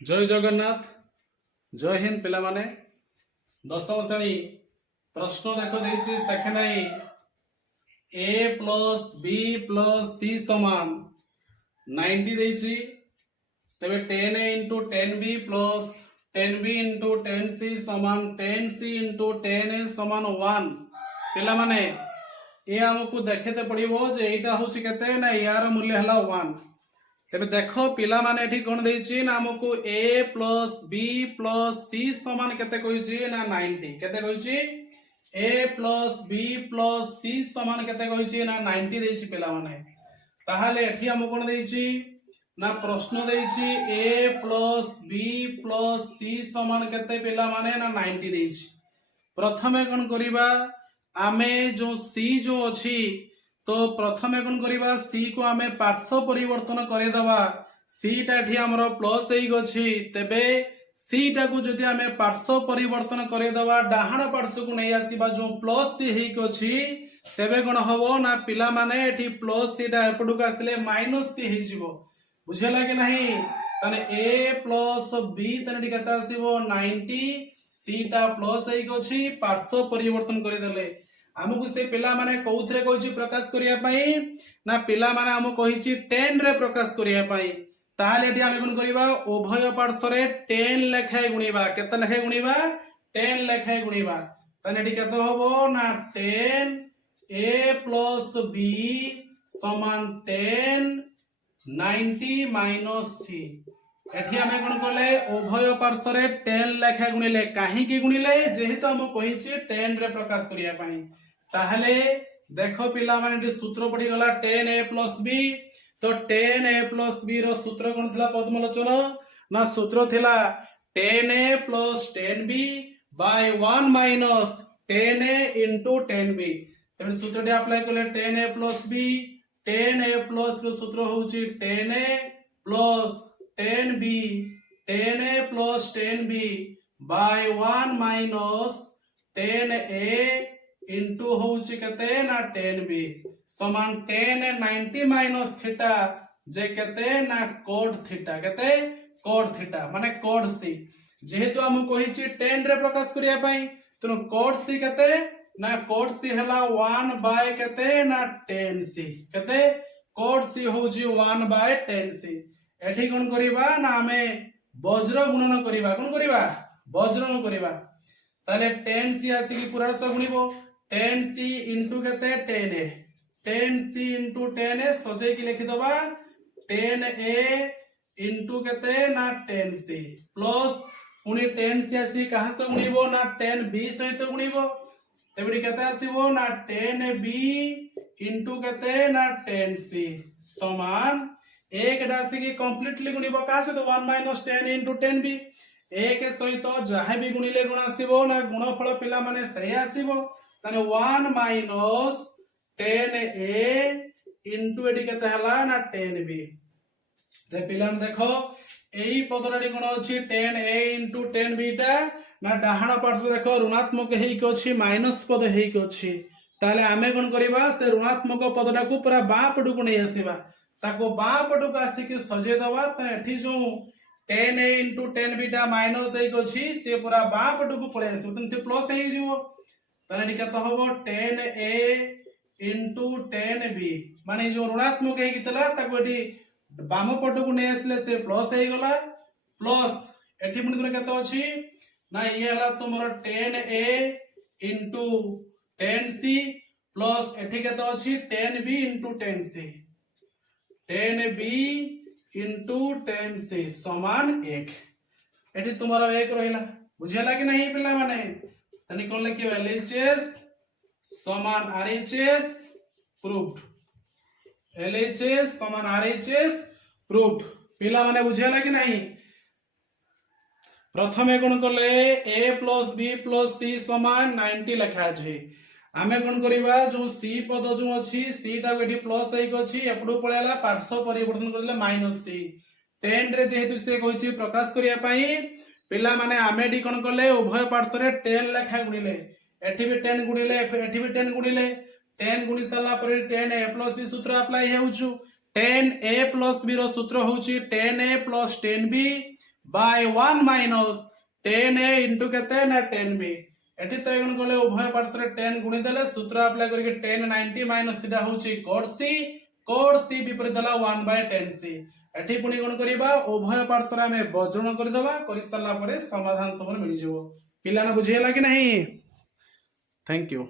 जय जगन्नाथ जय हिंद पिला माने दशम श्रेणी प्रश्न देखो देछि सेकंड आई a plus b plus c समान 90 देछि तबे 10a into 10b plus 10b into 10c समान 10c into 10a समान 1 पिला माने ये हमको देखते पड़िबो जे एटा होछि केते ना यार मूल्य हला 1 तेरे देखो पिला माने एठी कोन देछि ना हमको a plus b plus c समान केते कहिछि ना 90 केते कहिछि a plus b plus c समान केते कहिछि ना 90 देछि पिला माने ताहाले एठी हमको कोन देछि ना प्रश्न देछि a plus b plus c समान केते पिला माने ना 90 देछि प्रथमे कोन करिबा आमे जो c जो अछि तो प्रथमे कोन करिबा c को आमे पार्श्व परिवर्तन करे दबा c टा एठी हमरो प्लस हेइ गछि तबे c टा को जदि आमे पार्श्व परिवर्तन करे दबा डाहाण पार्श्व को नै आसीबा जो प्लस c हेइ गछि तबे कोन हबो ना पिला माने एठी प्लस c टा एपडु को आसिले माइनस c हेइ जिवो बुझेला कि नाही तने a प्लस b तने टी कता आसीबो 90 c टा प्लस हेइ गछि पार्श्व परिवर्तन करे देले हमको से पिला माने कोउथरे कहिछि प्रकाश करिया पई ना पिला माने हम कहिछि 10 रे प्रकाश करिया पई ताहाले एठी हम कोन करिबा उभय पार्श्व रे 10 लेखाय गुणीबा केते लेखाय गुणीबा 10 लेखाय गुणीबा तने एठी केते होबो ना 10 a plus b समान 10 90 minus c एठी हमें कोन करले उभय पार्श्व रे 10 लेखाय गुणिले काहे की गुणिले जेहेतु हम कहिछि 10 रे प्रकाश करिया पई ताहले देखो पिला माने जे सूत्र पड़ी गला 10a plus b तो 10a plus b रो सूत्र कोन थिला पद्मलोचन ना सूत्र थिला 10a plus 10b by 1 minus 10a into 10b तबे सूत्र टे अप्लाई करले 10a plus b 10a plus रो सूत्र होउची 10a plus 10b 10a plus 10b by 1 minus 10a into होउची केते ना 10b समान 10 90 minus थीटा जे केते ना cot थीटा केते cot थीटा माने cot c जेहेतु हम कहिछि 10 रे प्रकाश करिया पई तनो cot c केते ना cot c हला 1 by केते ना 10c केते cot c होउची 1 by 10c एठी कोन करिबा ना हमें वज्र गुणन करिबा कोन करिबा वज्र गुणन करिबा ताले 10c आसी की पूरा सब गुणिबो 10c into केते 10a 10c into 10a सजे की लिखि दबा 10a into केते ना 10c प्लस पुनी 10c आसी कहां से गुणिबो ना 10b सहित गुणिबो तेबडी केते आसीबो ना 10b into केते ना 10c समान एक राशि की कंप्लीटली गुणिबो का से तो 1 minus 10 into 10b एक सहित जहां भी गुणिले गुण आसीबो ना गुणफल पिला माने सही आसीबो तने 1 minus 10a into एडी केते हला ना 10b ते पिला देखो एई पदराडी कोन अछि 10a into 10b टा ना डाहाण पार्श्व देखो ऋणात्मक हेइ के अछि माइनस पद हेइ के अछि ताले आमे कोन करबा से ऋणात्मक पदडा को पूरा बा पडु को नै आसीबा ताको बा पडु को आसी के सजे दबा त एठी जो 10a into 10b टा माइनस हेइ के अछि से पूरा बा पडु को पळे आसी तन से प्लस हेइ जिवो तने एठी केते होबो 10a into 10b माने जो ऋणात्मक हेइ कितला ताको एठी बाम पटो को नै आसले से प्लस हेइ गला प्लस एठी पुनी तने केते अछि ना ये हला तुमरो 10a into 10c प्लस एठी केते अछि 10b into 10c 10b into 10c समान 1 एठी तुम्हारा 1 रहिला बुझेला कि नहीं पिला माने तनी कोन लिखिबा LHS समान RHS प्रूव्ड LHS समान RHS प्रूव्ड पिला माने बुझेला कि नहीं प्रथमे कोन करले a plus b plus c समान 90 लिखा छै आमे कोन करिबा जो c पद जो अछि c टा एठी प्लस हेइ अछि एपडु पळेला पार्श्व परिवर्तन करले माइनस c 10 रे जेहेतु से कहिछि प्रकाश करिया पई पिला माने आमेडी कोन करले उभय पार्श्व रे 10 लेखा गुणिले एठी भी 10 गुणिले एठी भी 10 गुणिले 10 गुणि साला पर 10a plus b सूत्र अप्लाई हेउछु 10a plus b रो सूत्र होउछि 10a plus 10b by 1 minus 10a into केते ना 10b एठी तो गुण गले उभय पार्श्व रे 10 गुणी देले सूत्र अप्लाई करके 10 90 माइनस थीटा होची cos c विपरीत दला 1 बाय 10c एठी पुनी गुण करिबा उभय पार्श्व रे हमें बजण कर दबा करि सल्ला परे समाधान तुमर मिल जिवो पिलाना बुझियला कि नहीं थैंक यू।